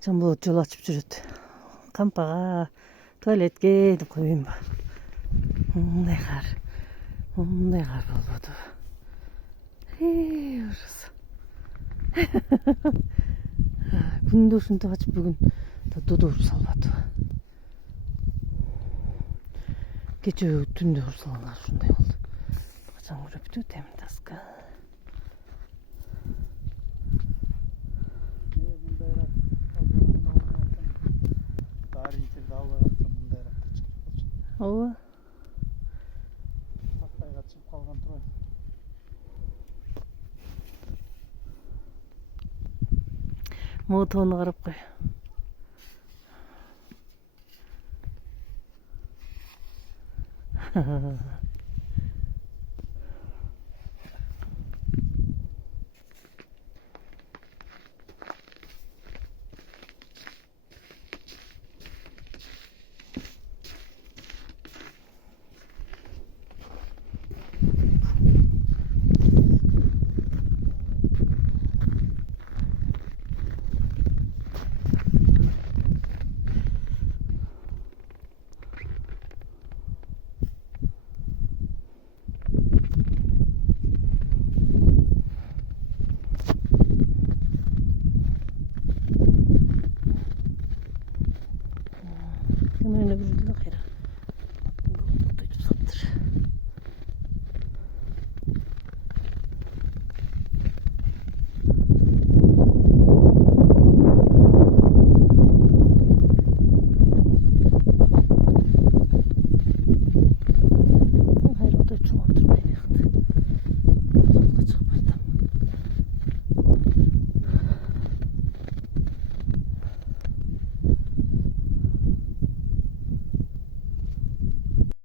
전부 жол ачып жүрөт. Кампага, туалетке деп коюйм ба. Мындай кар болбоду. Ужас. Күндө ушинтип ачып бүгүн додо уруп салбады. Кече түндө уруп салганда ушундай болду. Жаңгырыптуу тем таска. Ооба. Тактайга чыгып калган турат. Могу тоону карап кой. Hemen öbür